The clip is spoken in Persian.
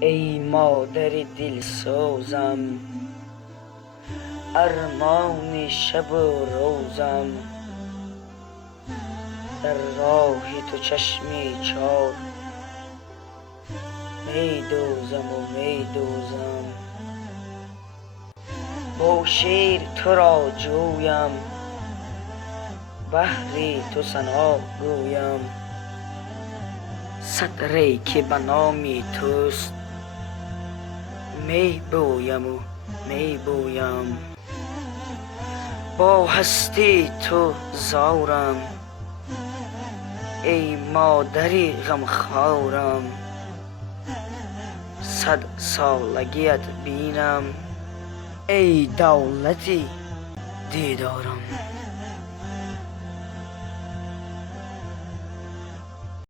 ای مادر دل سوزم، ارمان شب و روزم. در راه تو چشم چار می دوزم و می دوزم. با شیر تو را جویم، بهر تو ثنا گویم. صد ری که به نام توست، می بویم و می بویم. با هستی تو زارم، ای مادر غمخوارم. صد سالگیت بینم، ای دولت دیدارم.